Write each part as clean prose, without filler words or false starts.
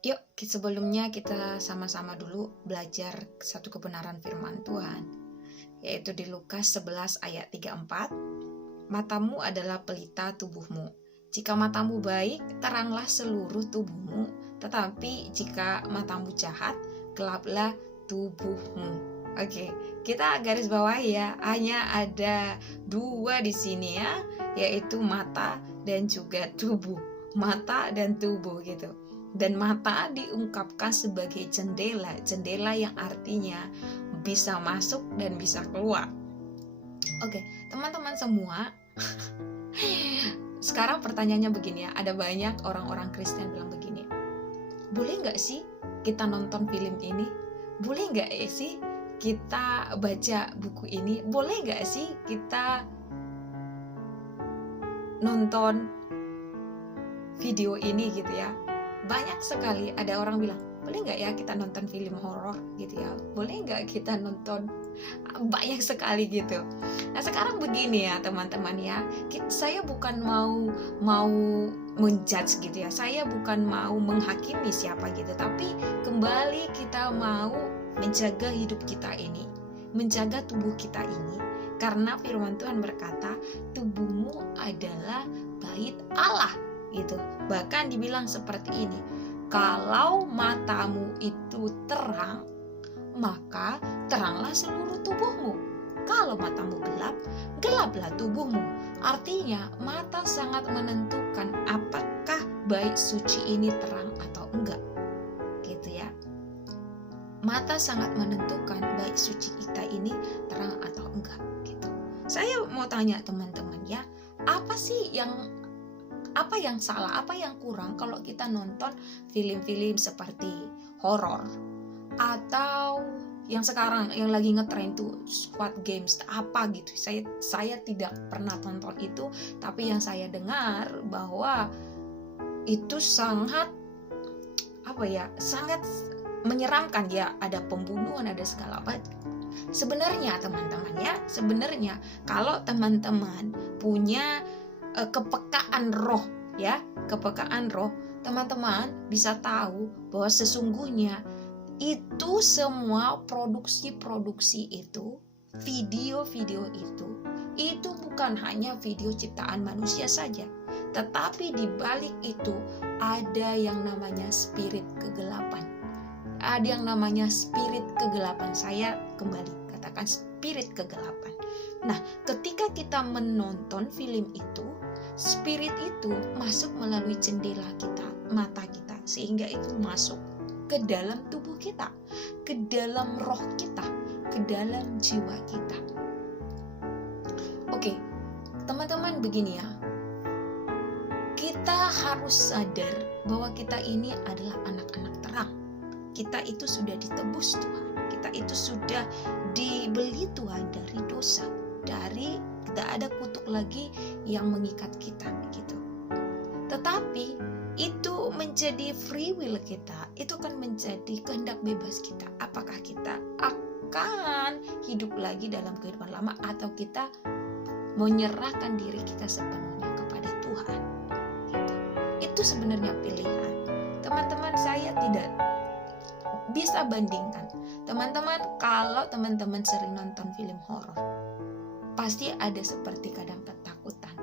Yuk, sebelumnya kita sama-sama dulu belajar satu kebenaran firman Tuhan, yaitu di Lukas 11 ayat 34. Matamu adalah pelita tubuhmu. Jika matamu baik, teranglah seluruh tubuhmu. Tetapi jika matamu jahat, gelaplah tubuhmu. Oke, kita garis bawahi ya. Hanya ada dua di sini ya, yaitu mata dan juga tubuh. Mata dan tubuh gitu. Dan mata diungkapkan sebagai jendela yang artinya bisa masuk dan bisa keluar. Oke, teman-teman semua, sekarang pertanyaannya begini ya, ada banyak orang-orang Kristen bilang begini, boleh nggak sih kita nonton film ini? Boleh nggak sih kita baca buku ini? Boleh nggak sih kita nonton video ini gitu ya? Banyak sekali ada orang bilang, boleh nggak ya kita nonton film horor gitu ya? Boleh nggak kita nonton? Banyak sekali gitu. Nah sekarang begini ya teman-teman ya, saya bukan mau menjudge gitu ya, saya bukan mau menghakimi siapa gitu, tapi kembali kita mau menjaga hidup kita ini, menjaga tubuh kita ini, karena firman Tuhan berkata tubuhmu adalah bait Allah gitu. Bahkan dibilang seperti ini, kalau matamu itu terang, maka teranglah seluruh tubuhmu. Kalau matamu gelap, gelaplah tubuhmu. Artinya mata sangat menentukan apakah bait suci ini terang atau enggak, gitu ya. Mata sangat menentukan bait suci kita ini terang atau enggak, gitu. Saya mau tanya teman-teman ya, apa yang salah, apa yang kurang kalau kita nonton film-film seperti horor, atau yang sekarang yang lagi ngetrend tuh Squid Games apa gitu. Saya tidak pernah tonton itu, tapi yang saya dengar bahwa itu sangat sangat menyeramkan ya, ada pembunuhan, ada segala macam. Sebenarnya teman-teman ya, kalau teman-teman punya kepekaan roh ya, teman-teman bisa tahu bahwa sesungguhnya itu semua produksi itu, video-video itu bukan hanya video ciptaan manusia saja, tetapi di balik itu ada yang namanya spirit kegelapan. Ada yang namanya spirit kegelapan. Saya kembali katakan spirit kegelapan. Nah, ketika kita menonton film itu, spirit itu masuk melalui jendela kita, mata kita, sehingga itu masuk ke dalam tubuh kita, ke dalam roh kita, ke dalam jiwa kita. Oke, teman-teman begini ya, kita harus sadar bahwa kita ini adalah anak-anak terang. Kita itu sudah ditebus Tuhan, kita itu sudah dibeli Tuhan dari dosa, dari tidak ada kutuk lagi yang mengikat kita gitu. Tetapi itu menjadi free will kita, itu kan menjadi kehendak bebas kita. Apakah kita akan hidup lagi dalam kehidupan lama atau kita menyerahkan diri kita sepenuhnya kepada Tuhan gitu. Itu sebenarnya pilihan. Teman-teman, saya tidak bisa bandingkan. Teman-teman, kalau teman-teman sering nonton film horor, pasti ada seperti kadang ketakutan,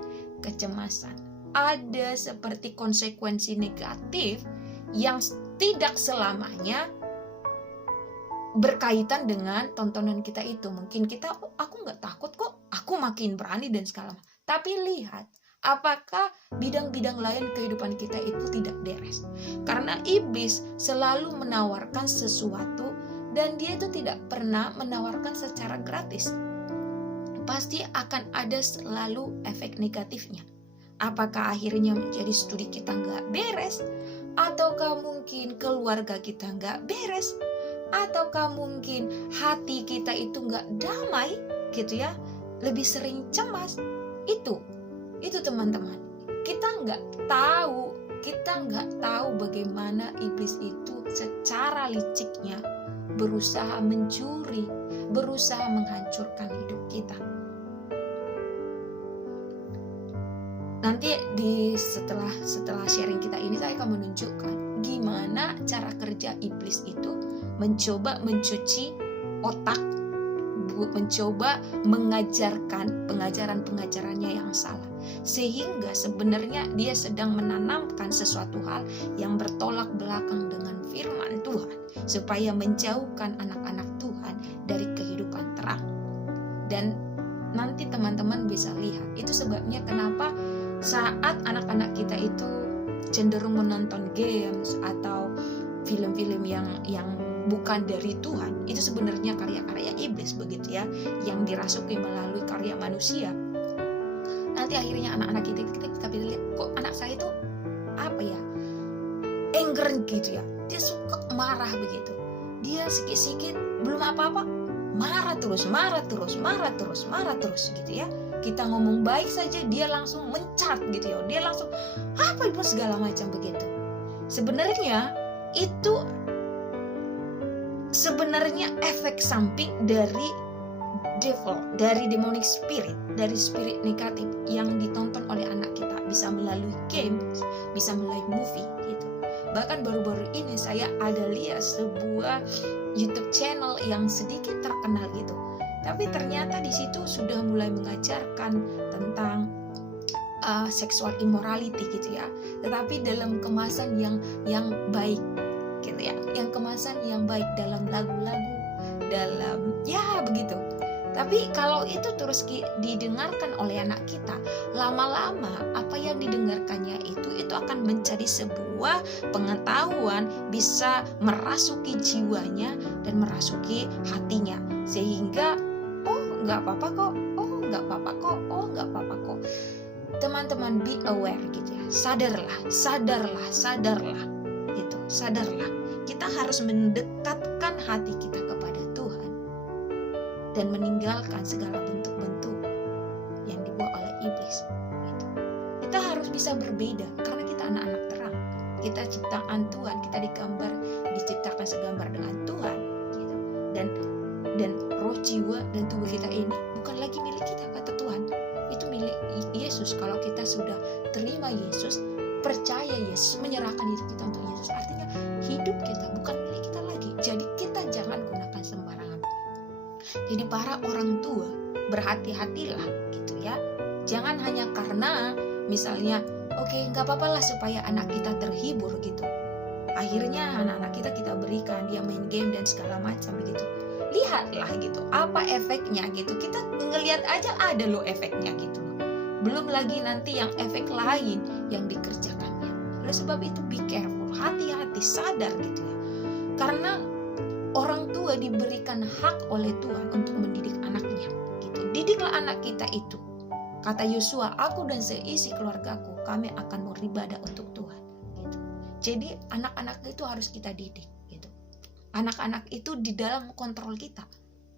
kecemasan, ada seperti konsekuensi negatif yang tidak selamanya berkaitan dengan tontonan kita itu. Mungkin kita, aku nggak takut kok, aku makin berani dan segala macam. Tapi lihat, apakah bidang-bidang lain kehidupan kita itu tidak beres? Karena iblis selalu menawarkan sesuatu dan dia itu tidak pernah menawarkan secara gratis. Pasti akan ada selalu efek negatifnya. Apakah akhirnya menjadi studi kita nggak beres? Ataukah mungkin keluarga kita nggak beres? Ataukah mungkin hati kita itu nggak damai gitu ya? Lebih sering cemas. Itu teman-teman. Kita nggak tahu bagaimana iblis itu secara liciknya berusaha mencuri, berusaha menghancurkan hidup kita. Nanti setelah sharing kita ini, saya akan menunjukkan gimana cara kerja iblis itu mencoba mencuci otak, mencoba mengajarkan pengajaran-pengajarannya yang salah, sehingga sebenarnya dia sedang menanamkan sesuatu hal yang bertolak belakang dengan firman Tuhan, supaya menjauhkan anak-anak Tuhan dari kehidupan terang. Dan nanti teman-teman bisa lihat, itu sebabnya kenapa saat anak-anak kita itu cenderung menonton games atau film-film yang bukan dari Tuhan, itu sebenarnya karya-karya iblis begitu ya, yang dirasuki melalui karya manusia. Nanti akhirnya anak-anak kita lihat, kok anak saya itu apa ya, anger gitu ya, dia suka marah begitu, dia sikit-sikit belum apa-apa marah terus gitu ya. Kita ngomong baik saja dia langsung mencat gitu ya, dia langsung apa itu segala macam begitu. Sebenarnya itu efek samping dari devil, dari demonic spirit, dari spirit negatif yang ditonton oleh anak kita, bisa melalui game, bisa melalui movie gitu. Bahkan baru-baru ini saya ada lihat sebuah YouTube channel yang sedikit terkenal gitu, tapi ternyata di situ sudah mulai mengajarkan tentang sexual immorality gitu ya, tetapi dalam kemasan yang baik gitu ya, yang kemasan yang baik, dalam lagu-lagu, dalam ya begitu. Tapi kalau itu terus didengarkan oleh anak kita, lama-lama apa yang didengarkannya itu akan menjadi sebuah pengetahuan, bisa merasuki jiwanya dan merasuki hatinya, sehingga nggak apa-apa kok, nggak apa-apa kok. Teman-teman, be aware gitu ya, sadarlah gitu, sadarlah. Kita harus mendekatkan hati kita kepada Tuhan dan meninggalkan segala bentuk-bentuk yang dibawa oleh iblis gitu. Kita harus bisa berbeda karena kita anak-anak terang, kita ciptaan Tuhan, kita diciptakan segambar dengan Tuhan gitu. Dan roh, jiwa, dan tubuh kita ini bukan lagi milik kita, kata Tuhan, itu milik Yesus. Kalau kita sudah terima Yesus, percaya Yesus, menyerahkan hidup kita untuk Yesus, artinya hidup kita bukan milik kita lagi. Jadi kita jangan gunakan sembarangan. Jadi para orang tua, berhati-hatilah gitu ya. Jangan hanya karena misalnya nggak apa-apa lah supaya anak kita terhibur gitu, akhirnya anak-anak kita berikan dia main game dan segala macam begitu. Lihatlah gitu apa efeknya gitu, kita ngelihat aja ada loh efeknya gitu loh. Belum lagi nanti yang efek lain yang dikerjakannya. Oleh sebab itu be careful, hati-hati, sadar gitu ya. Karena orang tua diberikan hak oleh Tuhan untuk mendidik anaknya gitu. Didiklah anak kita itu. Kata Yosua, aku dan seisi keluargaku, kami akan beribadah untuk Tuhan gitu. Jadi anak-anak itu harus kita didik gitu. Anak-anak itu di dalam kontrol kita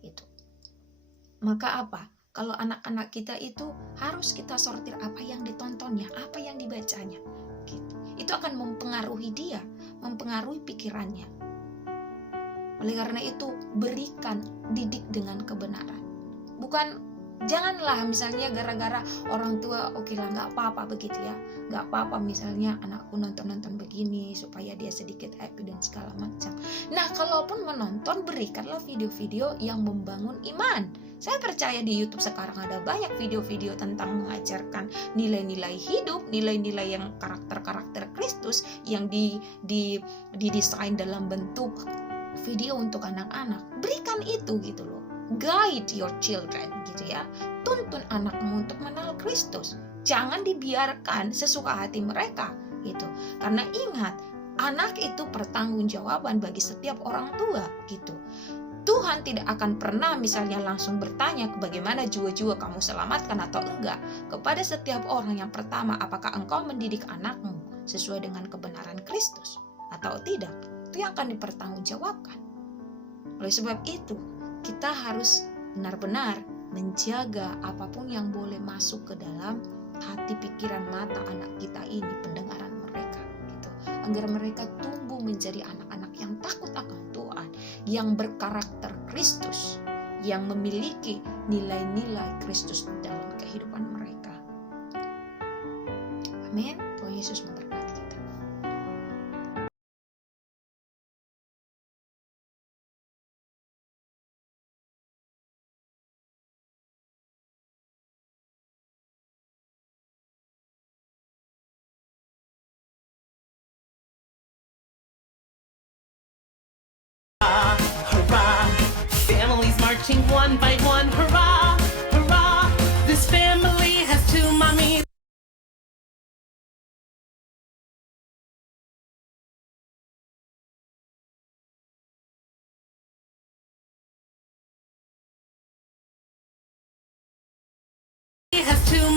gitu. Maka apa? Kalau anak-anak kita itu harus kita sortir apa yang ditontonnya, apa yang dibacanya gitu. Itu akan mempengaruhi dia, mempengaruhi pikirannya. Oleh karena itu, berikan, didik dengan kebenaran. Janganlah misalnya gara-gara orang tua, oke lah nggak apa-apa begitu ya, nggak apa-apa misalnya anakku nonton begini supaya dia sedikit happy dan segala macam. Nah, kalaupun menonton, berikanlah video-video yang membangun iman. Saya percaya di YouTube sekarang ada banyak video-video tentang mengajarkan nilai-nilai hidup, nilai-nilai yang karakter-karakter Kristus yang didesain dalam bentuk video untuk anak-anak. Berikan itu gitu loh. Guide your children gitu ya. Tuntun anakmu untuk mengenal Kristus. Jangan dibiarkan sesuka hati mereka gitu. Karena ingat, anak itu pertanggungjawaban bagi setiap orang tua gitu. Tuhan tidak akan pernah misalnya langsung bertanya bagaimana jiwa-jiwa kamu selamatkan atau enggak kepada setiap orang. Yang pertama, apakah engkau mendidik anakmu sesuai dengan kebenaran Kristus atau tidak? Itu yang akan dipertanggungjawabkan. Oleh sebab itu, kita harus benar-benar menjaga apapun yang boleh masuk ke dalam hati, pikiran, mata anak kita ini, pendengaran mereka gitu, agar mereka tumbuh menjadi anak-anak yang takut akan Tuhan, yang berkarakter Kristus, yang memiliki nilai-nilai Kristus dalam kehidupan mereka. Amin. Tuhan Yesus memberkati.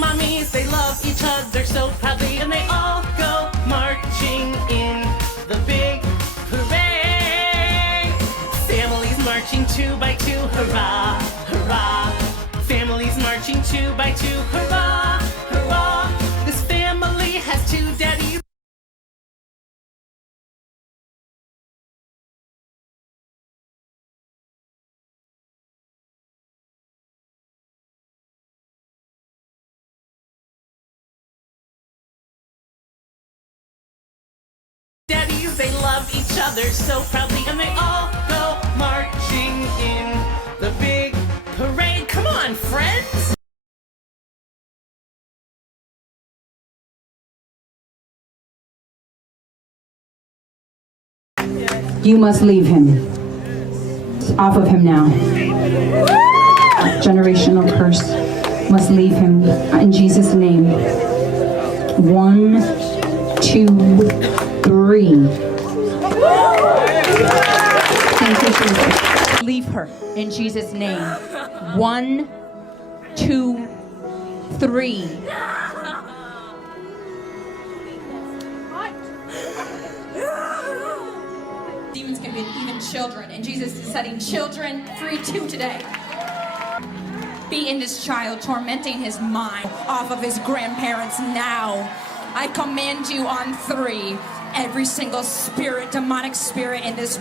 mommies, they love each other so proudly, and they all go marching in the big parade. Families marching 2 by 2, hurrah, hurrah. Families marching 2 by 2, hurrah, hurrah. This family has 2 daddies. Daddies, they love each other so proudly, and they all go marching in the big parade. Come on, friends! You must leave him. Off of him now. Generational curse must leave him in Jesus' name. 1, 2, 3. Thank you, Jesus. Leave her in Jesus' name. 1, 2, 3. Demons can be even children, and Jesus is setting children free too today. Be in this child, tormenting his mind off of his grandparents now. I command you on 3, every single spirit, demonic spirit in this